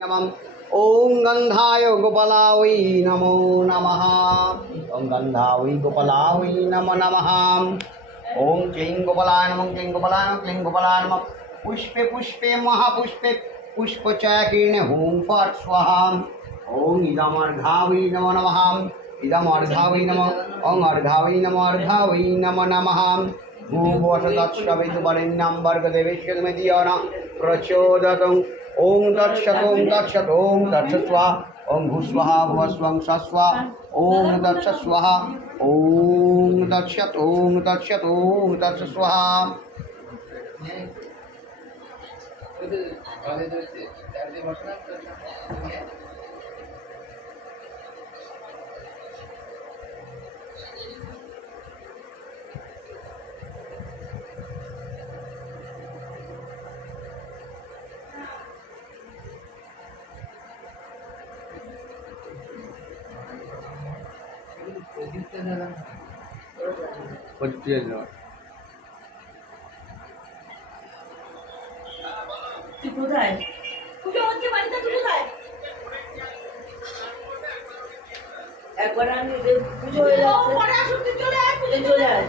নমঃ ওম গন্ধায় গোপালায় নমো নমঃ ওম গন্ধায় গোপালায় নমো নমঃ ওম ক্লিং গোপালায় নমঃ ক্লিং গোপালায় নমঃ ক্লিং গোপালায় নমঃ পুষ্পে পুষ্পে মহাপুষ্পে পুষ্পচয়কীর্ণে হুম ফট স্বাহা ওম ইদমর্ঘাবৈ নমো নমঃ ইদমর্ঘাবৈ নমঃ ওং অর্ঘাবৈ নমঃ অর্ঘাবৈ নমো নমঃ ভূবসদৎসবিতুবরেণ্যं ভর্গদেবেশ্বরমে ধিয় ন প্রচোদতং ওং তৎসৎ ওং তৎসৎ ওং তৎসৎ স্বাহা ওং ভূস্বাহা ভুবস্বং স্বস্বা ওং তৎসৎ স্বাহা ওং তৎসৎ ওং তৎসৎ ওং তৎসৎ স্বাহা তুই কোথায়? পুজো হচ্ছে বাড়িতে তুই কোথায় একবার আমি পুজো হয়ে যাচ্ছে। চলে আয়।